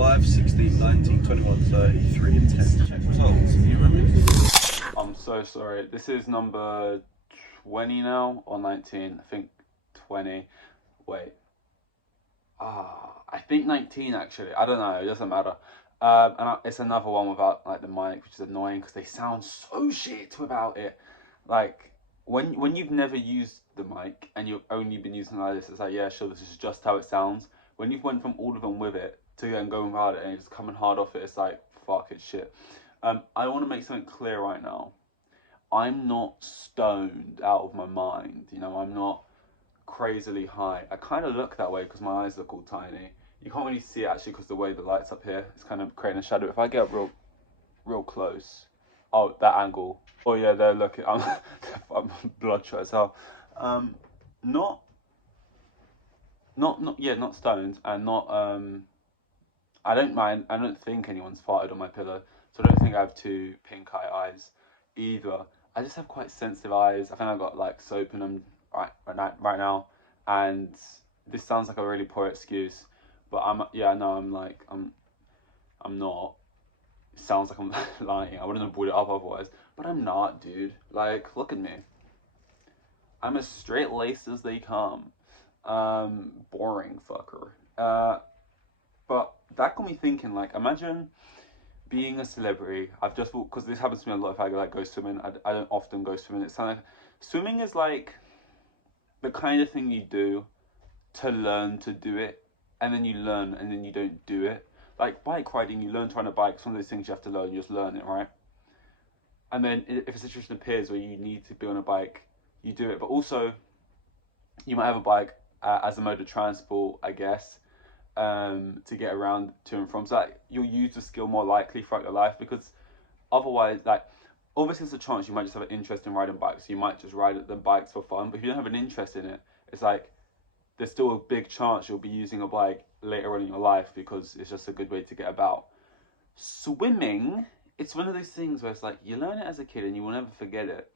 5, 16, 19, 21, 33, and 10. Check results. You remember? I'm so sorry. This is number 20 now, or 19? I think 20. Wait. I think 19 actually. I don't know. It doesn't matter. It's another one without like the mic, which is annoying because they sound so shit without it. Like when you've never used the mic and you've only been using it like this, it's like yeah, sure, this is just how it sounds. When you've went from all of them with it to then going without it and it's coming hard off it, it's like fuck, it's shit. I want to make something clear right now. I'm not stoned out of my mind. You know, I'm not crazily high. I kind of look that way because my eyes look all tiny. You can't really see it actually because the way the light's up here, it's kind of creating a shadow. If I get up real close, oh that angle. Oh yeah, there. Look, I'm bloodshot as hell. Not yeah, not stoned and not I don't mind. I don't think anyone's farted on my pillow, so I don't think I have two pink eye eyes either. I just have quite sensitive eyes. I think I've got like soap in them right now, and this sounds like a really poor excuse, but yeah, no, I'm not. It sounds like I'm lying. I wouldn't have brought it up otherwise, but I'm not, dude. Like, look at me. I'm as straight laced as they come. Boring fucker. But that got me thinking. Like, imagine being a celebrity. I've just because this happens to me a lot. If I like go swimming, I don't often go swimming. It's kind of swimming is like the kind of thing you do to learn to do it, and then you learn, and then you don't do it. Like bike riding, you learn to ride a bike. It's one of those things you have to learn. You just learn it, right? And then if a situation appears where you need to be on a bike, you do it. But also, you might have a bike as a mode of transport, I guess, to get around to and from. So like, you'll use the skill more likely throughout your life because otherwise, like, obviously there's a chance you might just have an interest in riding bikes. So you might just ride the bikes for fun. But if you don't have an interest in it, it's like there's still a big chance you'll be using a bike later on in your life because it's just a good way to get about. Swimming, it's one of those things where it's like you learn it as a kid and you will never forget it.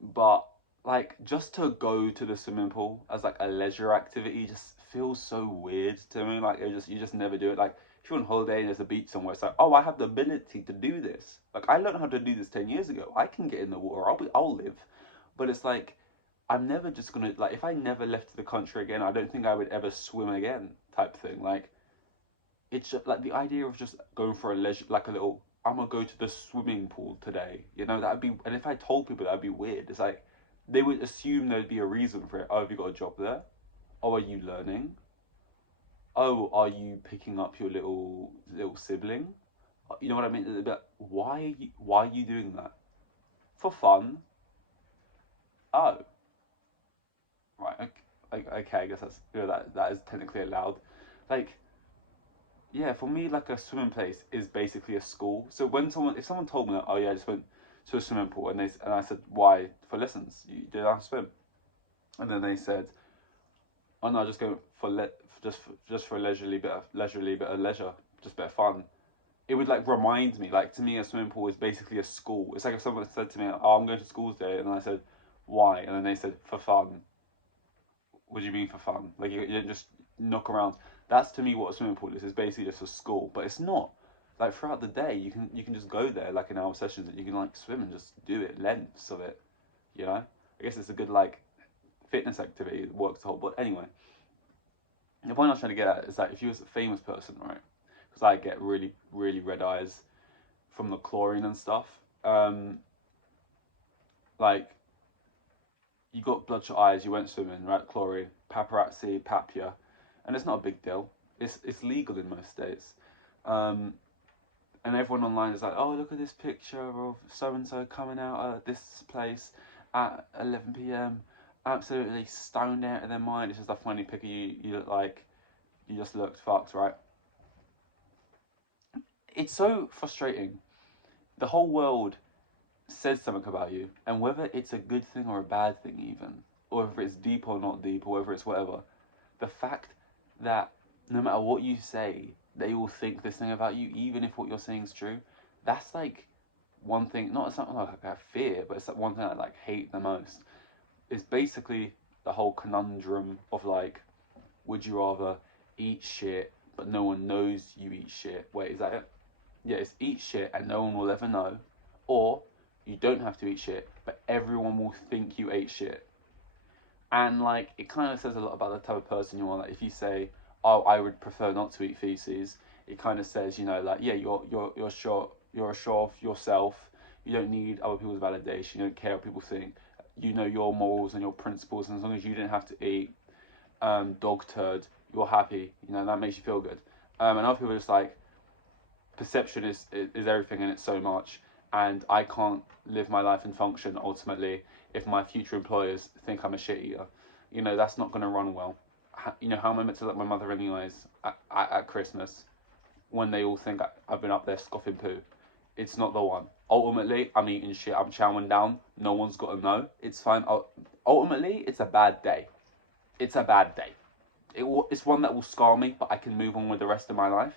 But like just to go to the swimming pool as like a leisure activity just feels so weird to me. Like you just never do it. Like if you're on holiday and there's a beach somewhere, it's like, oh, I have the ability to do this. Like I learned how to do this 10 years ago. I can get in the water. I'll live. But it's like I'm never just gonna like if I never left the country again, I don't think I would ever swim again type thing. Like it's just, like the idea of just going for a leisure like a little I'm gonna go to the swimming pool today. You know, that'd be and if I told people that'd be weird. It's like they would assume there'd be a reason for it. Oh, have you got a job there? Oh, are you learning? Oh, are you picking up your little sibling? You know what I mean? But why are you doing that? For fun? Oh, right. Okay, I guess that's you know, that is technically allowed. Like, yeah, for me, like a swimming place is basically a school. So if someone told me that, oh yeah, I just went to a swimming pool, and I said, why? For lessons? You did I swim? And then they said, oh no, just go for just for a leisurely bit of leisure, just a bit of fun. It would like remind me, like to me, a swimming pool is basically a school. It's like if someone said to me, "Oh, I'm going to school today," and I said, "Why?" And then they said, "For fun." What do you mean for fun? Like you don't just knock around. That's to me what a swimming pool is. It's basically just a school, but it's not. Like throughout the day, you can just go there like in our sessions, and you can like swim and just do it lengths of it. You know, I guess it's a good like fitness activity. It works the whole. But anyway, the point I was trying to get at is that if you was a famous person, right? Because I get really red eyes from the chlorine and stuff. Um, like you got bloodshot eyes, you went swimming, right? Chlorine, paparazzi, papia, and it's not a big deal. It's legal in most states. Um, and everyone online is like, oh, look at this picture of so and so coming out at this place at 11 p.m. Absolutely stoned out of their mind. It's just a funny picture. You look like you just looked fucked, right? It's so frustrating. The whole world says something about you, and whether it's a good thing or a bad thing, even, or whether it's deep or not deep, or whether it's whatever, the fact that no matter what you say, they will think this thing about you, even if what you're saying is true, that's like one thing, not something like I fear, but it's like one thing I like hate the most. Is basically the whole conundrum of like, would you rather eat shit, but no one knows you eat shit. Wait, is that it? Yeah, it's eat shit and no one will ever know. Or you don't have to eat shit, but everyone will think you ate shit. And like, it kind of says a lot about the type of person you are. Like, if you say, "Oh, I would prefer not to eat feces," it kind of says, you know, like, yeah, you're sure you're sure of yourself. You don't need other people's validation. You don't care what people think. You know your morals and your principles, and as long as you didn't have to eat dog turd, you're happy. You know, that makes you feel good. And other people are just like, perception is everything, and it's so much. And I can't live my life and function ultimately if my future employers think I'm a shit eater. You know, that's not going to run well. You know, how am I meant to let my mother in the eyes at Christmas when they all think I've been up there scoffing poo? It's not the one. Ultimately, I'm eating shit. I'm chowing down. No one's got to know. It's fine. Ultimately, it's a bad day. It's a bad day. It's one that will scar me, but I can move on with the rest of my life.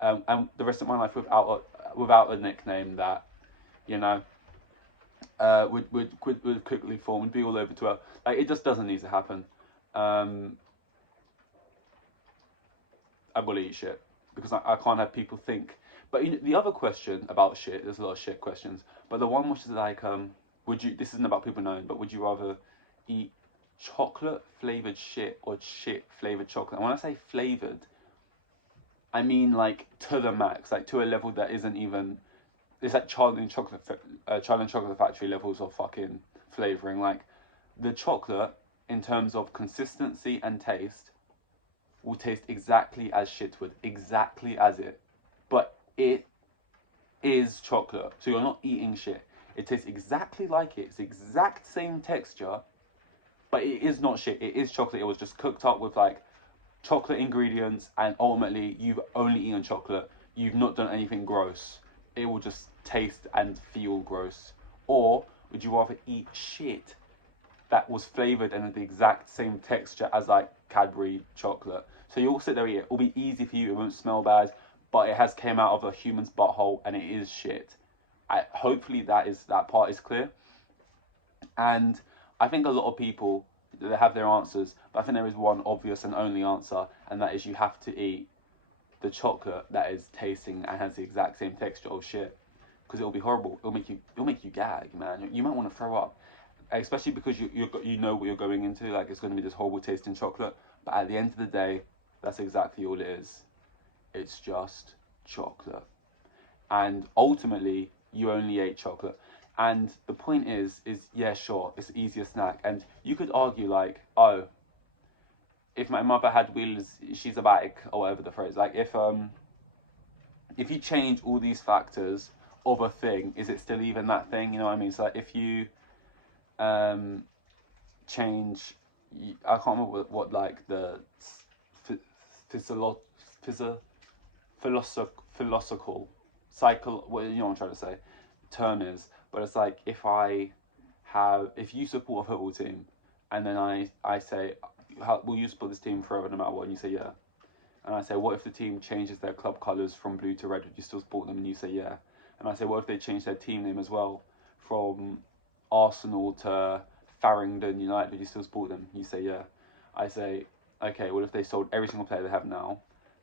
And the rest of my life without a nickname that, you know, would quickly form, would be all over Twitter. Like, it just doesn't need to happen. I'm gonna eat shit because I can't have people think. But you know, the other question about shit, there's a lot of shit questions. But the one which is like, would you? This isn't about people knowing, but would you rather eat chocolate flavored shit or shit flavored chocolate? And when I say flavored, I mean like to the max, like to a level that isn't even. It's like Charlie and Chocolate Factory levels of fucking flavoring. Like, the chocolate, in terms of consistency and taste, will taste exactly as shit would, exactly as it. But it is chocolate, so you're not eating shit. It tastes exactly like it. It's the exact same texture, but it is not shit. It is chocolate. It was just cooked up with like chocolate ingredients, and ultimately you've only eaten chocolate. You've not done anything gross. It will just taste and feel gross. Or would you rather eat shit that was flavored and the exact same texture as like Cadbury chocolate? So you'll sit there and eat it. It'll be easy for you. It won't smell bad, but it has came out of a human's butthole and it is shit. Hopefully that part is clear. And I think a lot of people, they have their answers, but I think there is one obvious and only answer, and that is you have to eat the chocolate that is tasting and has the exact same texture of shit, because it'll be horrible. It'll make you gag, man. You might want to throw up, especially because you know what you're going into. Like, it's going to be this horrible tasting chocolate, but at the end of the day, that's exactly all it is. It's just chocolate, and ultimately you only ate chocolate. And the point is yeah, sure, it's an easier snack, and you could argue like, oh, if my mother had wheels, she's a bike, or whatever the phrase. Like, if you change all these factors of a thing, is it still even that thing? You know what I mean? So like, if you change, I can't remember what like the physio philosophical cycle, what you know what I'm trying to say, term is. But it's like, if you support a football team, and then I say, will you support this team forever no matter what? And you say yeah. And I say, what if the team changes their club colours from blue to red? Would you still support them? And you say yeah. And I say, what if they change their team name as well from Arsenal to Farringdon United? Would you still support them? You say yeah. I say, okay, what if they sold every single player they have now,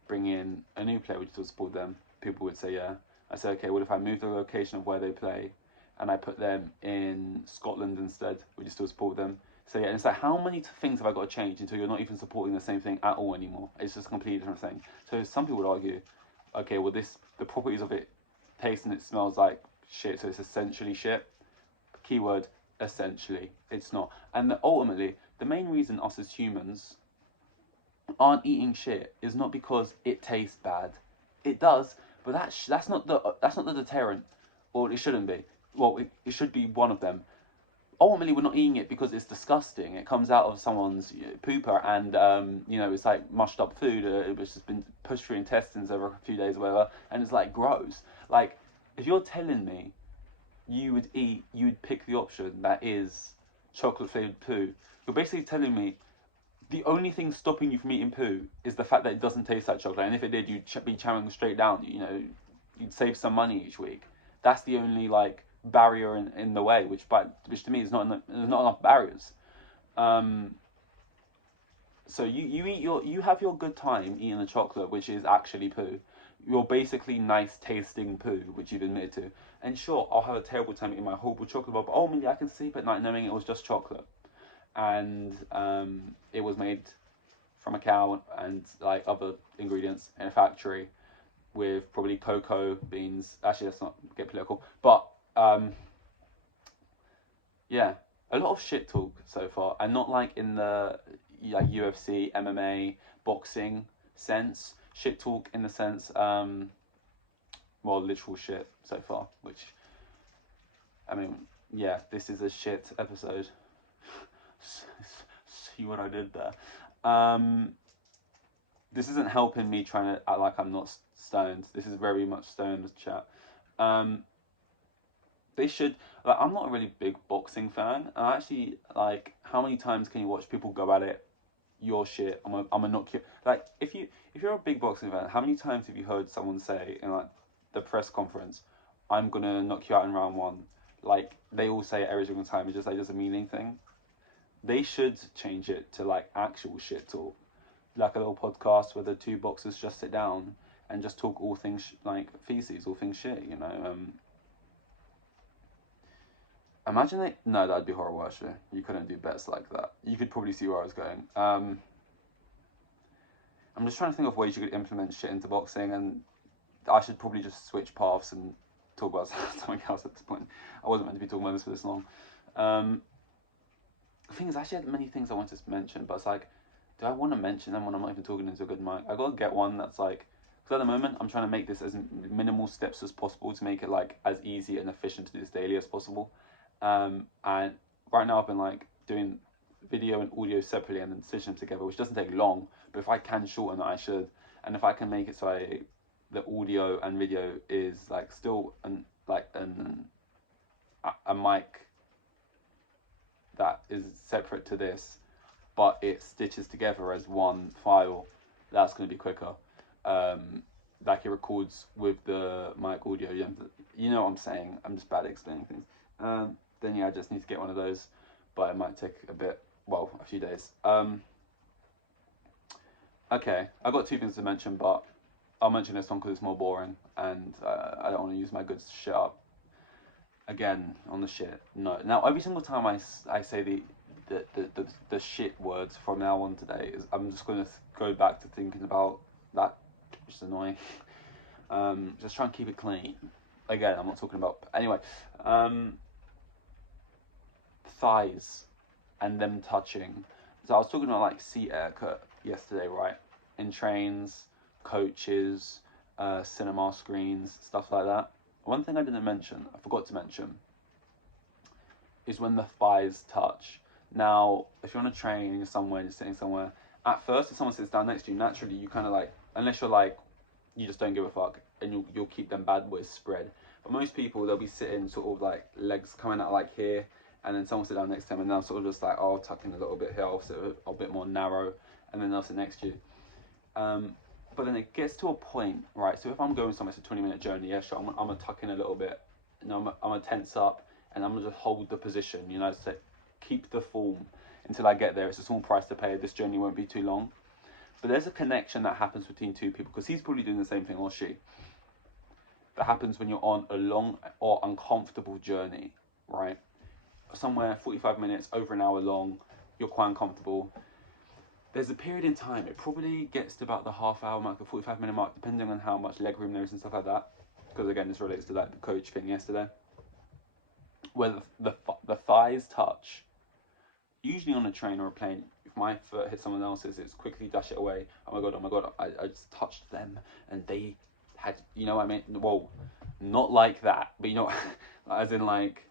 bring in a new player? Would you still support them? People would say yeah. I say, okay, what if I move the location of where they play and I put them in Scotland instead? Would you still support them? So yeah, and it's like, how many things have I got to change until you're not even supporting the same thing at all anymore? It's just a completely different thing. So some people would argue, okay, well, the properties of it tastes and it smells like shit, so it's essentially shit. Keyword, essentially. It's not. And ultimately, the main reason us as humans aren't eating shit is not because it tastes bad. It does, but that's not the deterrent, or it shouldn't be. Well, it should be one of them. Ultimately, we're not eating it because it's disgusting. It comes out of someone's pooper, and it's like mushed up food. It's just been pushed through intestines over a few days or whatever, and it's like gross. Like, if you're telling me you would pick the option that is chocolate flavored poo, you're basically telling me the only thing stopping you from eating poo is the fact that it doesn't taste like chocolate. And if it did, you'd be chowing straight down. You'd save some money each week. That's the only like barrier in the way, which to me is not there's not enough barriers. So you have your good time eating the chocolate, which is actually poo. You're basically nice tasting poo, which you've admitted to. And sure, I'll have a terrible time eating my horrible chocolate bar, but ultimately I can sleep at night knowing it was just chocolate, and it was made from a cow and like other ingredients in a factory with probably cocoa beans. Actually, let's not get political, but yeah, a lot of shit talk so far, and not like in the like UFC, MMA, boxing sense. Shit talk in the sense, well, literal shit so far. Which, I mean, yeah, this is a shit episode. See what I did there. This isn't helping me trying to act like I'm not stoned. This is very much stoned chat. They should, like, I'm not a really big boxing fan. I actually, like, how many times can you watch people go at it? Your shit. I'm a knock you. Like, if you're a big boxing fan, how many times have you heard someone say in like the press conference, "I'm gonna knock you out in round one"? Like they all say it every single time. It's just like just a meaning thing. They should change it to like actual shit talk, like a little podcast where the two boxers just sit down and just talk all things like feces, all things shit. You know. Imagine it. No, that'd be horrible. Actually, you couldn't do bets like that. You could probably see where I was going. I'm just trying to think of ways you could implement shit into boxing, and I should probably just switch paths and talk about something else at this point. I wasn't meant to be talking about this for this long. The thing is, I actually had many things I wanted to mention, but it's like, do I want to mention them when I'm not even talking into a good mic? I gotta get one that's like, because at the moment I'm trying to make this as minimal steps as possible to make it like as easy and efficient to do this daily as possible. And right now I've been like doing video and audio separately and then stitching them together, which doesn't take long. But if I can shorten it, I should. And if I can make it so the audio and video is like still a mic that is separate to this, but it stitches together as one file, that's going to be quicker. Like it records with the mic audio. You know what I'm saying? I'm just bad at explaining things. Then yeah, I just need to get one of those, but it might take a few days. Okay, I've got two things to mention, but I'll mention this one because it's more boring, and I don't want to use my good shit up again on the shit. No. Now every single time I say the shit words from now on today, I'm just gonna go back to thinking about that, which is annoying. Just try and keep it clean. Again, I'm not talking about anyway. Thighs and them touching. So I was talking about like seat etiquette yesterday, right? In trains, coaches, cinema screens, stuff like that. One thing I didn't mention, I forgot to mention, is when the thighs touch. Now, if you're on a train, you're somewhere, you're sitting somewhere, at first if someone sits down next to you, naturally you kind of like, unless you're like, you just don't give a fuck, and you'll keep them bad boys spread. But most people, they'll be sitting sort of like legs coming out like here, and then someone sit down next to them, and they'll sort of just like, oh, tucking a little bit here, I'll sit a bit more narrow, and then they'll sit next to you. But then it gets to a point, right? So if I'm going somewhere, it's a 20-minute journey, yeah, sure, I'm gonna tuck in a little bit, and I'm gonna tense up, and I'm gonna just hold the position, you know, so keep the form until I get there. It's a small price to pay. This journey won't be too long. But there's a connection that happens between two people, because he's probably doing the same thing, or she. That happens when you're on a long or uncomfortable journey, right? Somewhere 45 minutes, over an hour long, you're quite uncomfortable. There's a period in time, it probably gets to about the half-hour mark, the 45-minute mark, depending on how much leg room there is and stuff like that. Because again, this relates to that coach thing yesterday, where the thighs touch. Usually on a train or a plane, if my foot hits someone else's, it's quickly dash it away. Oh my god, I just touched them, and they had, you know what I mean? Well, not like that, but you know, as in like,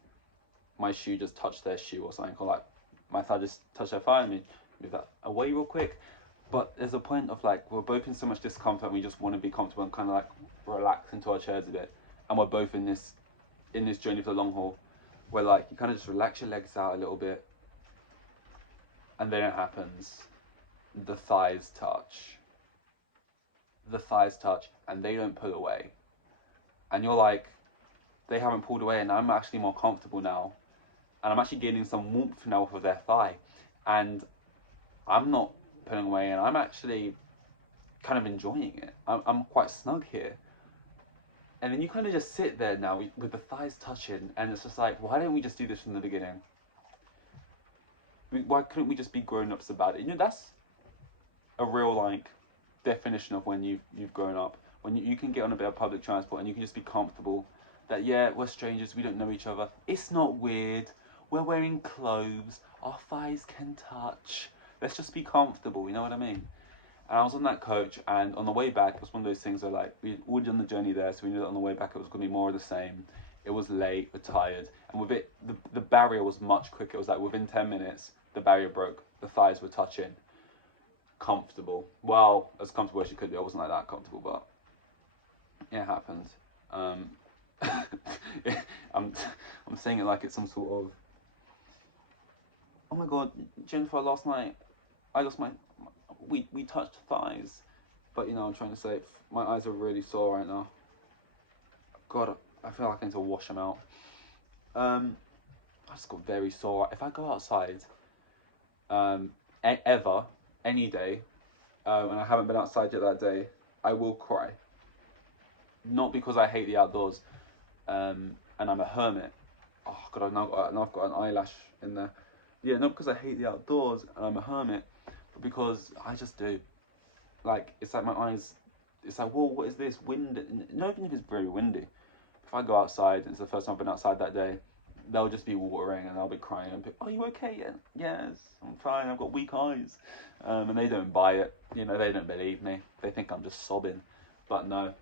my shoe just touched their shoe or something, or like, my thigh just touched their thigh, and move that away real quick. But there's a point of like, we're both in so much discomfort, and we just want to be comfortable and kind of like relax into our chairs a bit, and we're both in this journey for the long haul, where like, you kind of just relax your legs out a little bit, and then it happens. The thighs touch. And they don't pull away. And you're like, they haven't pulled away, and I'm actually more comfortable now. And I'm actually gaining some warmth now off of their thigh. And I'm not pulling away, and I'm actually kind of enjoying it. I'm quite snug here. And then you kind of just sit there now with the thighs touching, and it's just like, why don't we just do this from the beginning? Why couldn't we just be grown-ups about it? You know, that's a real, like, definition of when you've grown up. When you can get on a bit of public transport and you can just be comfortable that, yeah, we're strangers, we don't know each other. It's not weird. We're wearing clothes. Our thighs can touch. Let's just be comfortable, you know what I mean? And I was on that coach, and on the way back, it was one of those things where, like, we'd already done the journey there, so we knew that on the way back it was going to be more of the same. It was late, we're tired, and with it, the barrier was much quicker. It was like within 10 minutes, the barrier broke, the thighs were touching. Comfortable. Well, as comfortable as you could be. I wasn't like that comfortable, but it happened. I'm saying it like it's some sort of, oh my god, Jennifer, last night, I lost we touched thighs, but you know, I'm trying to say, my eyes are really sore right now. God, I feel like I need to wash them out. I just got very sore. If I go outside, ever, any day, and I haven't been outside yet that day, I will cry. Not because I hate the outdoors, and I'm a hermit. Oh god, I've got an eyelash in there. Yeah, not because I hate the outdoors and I'm a hermit, but because I just do. Like, it's like my eyes, it's like, whoa, what is this? Wind, not even if it's very windy. If I go outside, and it's the first time I've been outside that day, they'll just be watering and I'll be crying and be, are you okay? Yeah, yes, I'm fine, I've got weak eyes. And they don't buy it, you know, they don't believe me. They think I'm just sobbing, but no.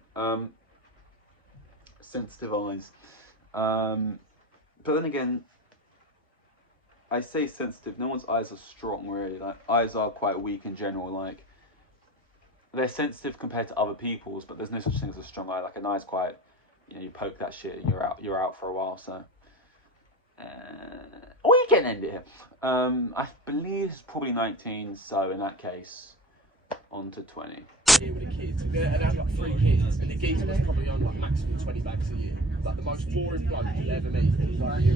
Sensitive eyes. But then again, I say sensitive, no one's eyes are strong really. Like, eyes are quite weak in general. Like, they're sensitive compared to other people's, but there's no such thing as a strong eye. Like, an eye's quite, you know, you poke that shit and you're out for a while. So we can end it here. I believe it's probably 19, so in that case, on to 20. Here with the kids, and they had like 3 kids, and the geezer was probably on like maximum 20 bags a year. Like the most boring bloke you'll ever meet in 1 year.